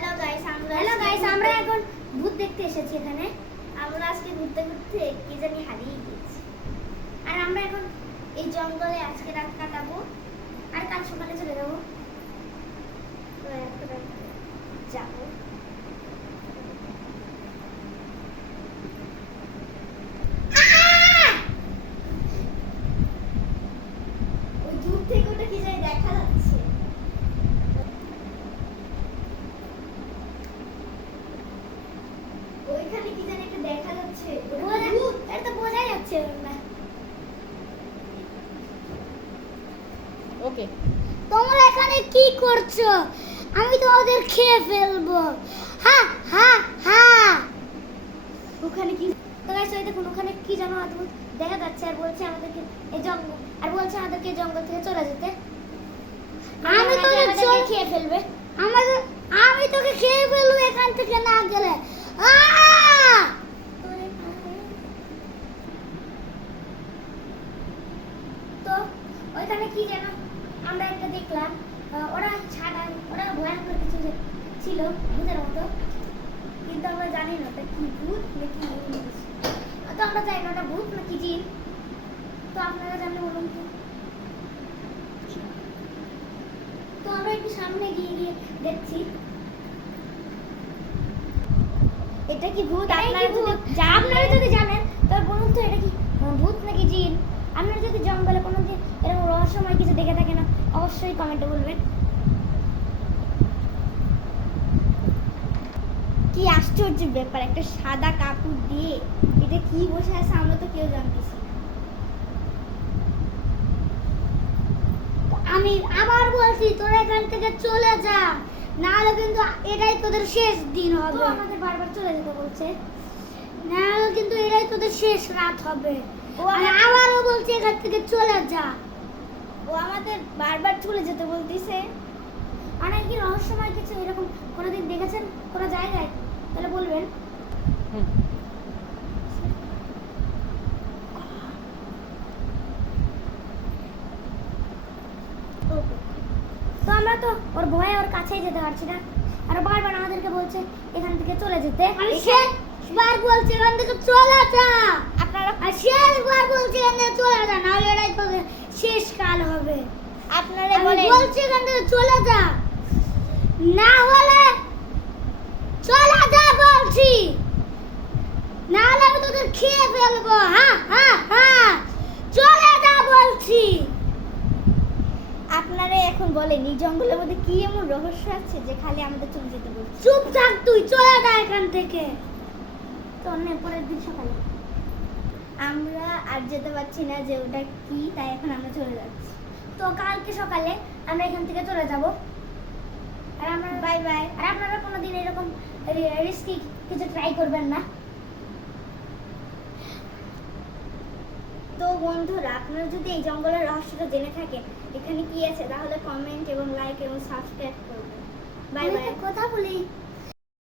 Hello guys, আমরা এখন ভূত দেখতে এসেছি এখানে। আমরা আজকে ঘুরতে ঘুরতে কি জানি হারিয়ে গেছি। আর আমরা এখন এই জঙ্গলে আজকে রাত কাটাবো আর কাল সকালে চলে যাবো। যাবো ওই দূর থেকে ওটা কি জানি দেখা যাচ্ছে। ওইখানে কি জানি একটা দেখা যাচ্ছে। এটা তো বোঝাই যাচ্ছে না। ওকে, তোমরা এখানে কি করছো? আমি তোমাদের খেয়ে ফেলবো। হা হা হা। ওখানে কি তো গাইস, ওই দেখুন ওখানে কি জানো অদ্ভুত দেখা যাচ্ছে। আর বলছে আমাদেরকে এই জঙ্গল, আর বলছে আমাদেরকে জঙ্গল থেকে চলে যেতে। আমি তোকে খেয়ে ফেলবে। আমি তোকে খেয়ে ফেলবো এখান থেকে না গেলে। তো ওইখানে কি যেন আমরা একটা দেখলাম, ওরা ভয়ঙ্কর কিছু ছিল ভূতের মতো, কিন্তু আমরা জানি না ওটা কি ভূত নাকি জিনিস। তো আমরা জানি না ওটা ভূত নাকি জিন। তো আপনারা জানলে বলুন তো। তো আমরা একটু সামনে গিয়ে গিয়ে দেখছি এটা কি ভূত। আপনারা যদি জানেন তবে বলুন তো এটা কি ভূত নাকি জিন। আপনারা যদি জঙ্গলে কোনো দিন এরকম রহস্যময় কিছু দেখে থাকেন অবশ্যই কমেন্টে বলবেন। কি আশ্চর্য ব্যাপার, একটা সাদা কাপড় দিয়ে এটা কি বসে আছে আমরা তো কেউ জানতেছি না। আমি আবার বলছি তোরা এখান থেকে চলে যা, না হলে কিন্তু এটাই তোদের শেষ দিন হবে। তো আমাদের বারবার চলে যেতে বলছে, না হলে কিন্তু এটাই তোদের শেষ রাত হবে। আবারও বলছে এখান থেকে চলে যা। ও আমাদের বারবার চলে যেতে বলতিছে। আর কি রহস্যময় কিছু এরকম কোনোদিন দেখেছেন কোনো জায়গায়? তাহলে বলবেন। তো আমরা তো ওর ভয়ে ওর কাছেই যেতে পারছি না, আর বারবার আমাদেরকে বলছে এখান থেকে চলে যেতে। শেষবার বলছে এখান থেকে চলে যা। আপনারা শেষবার বলছে এখান থেকে চলে যা, না হলে এটাই তো শেষ কাল হবে। আপনারা বলছে এখান থেকে চলে যা, না হলে চলে যা বলছি, না হলে আমি তোদের খেয়ে ফেলবো। হ্যাঁ হ্যাঁ হ্যাঁ, চলে যা বলছি। আপনারা এখন বলেন এই জঙ্গলের মধ্যে কি এমন রহস্য আছে যে খালি আমাদের চলে যেতে বলছে? চুপ থাক তুই, চলে যা এখান থেকে। তো অন্য পরের দিন সকালে আমরা আর যেতে পারছি না যে ওটা কি, তাই এখন আমরা চলে যাচ্ছি। তো কালকে সকালে আমরা এখান থেকে চলে যাব। আর আমরা বাই বাই। আর আপনারা কোনোদিন এরকম রিস্কি কিছু ট্রাই করবেন না। তো বন্ধুরা, আপনারা যদি এই জঙ্গলের রহস্যটা জেনে থাকেন এখানে কি আছে, তাহলে কমেন্ট এবং লাইক এবং সাবস্ক্রাইব করবেন। Bye bye. কথা বলি।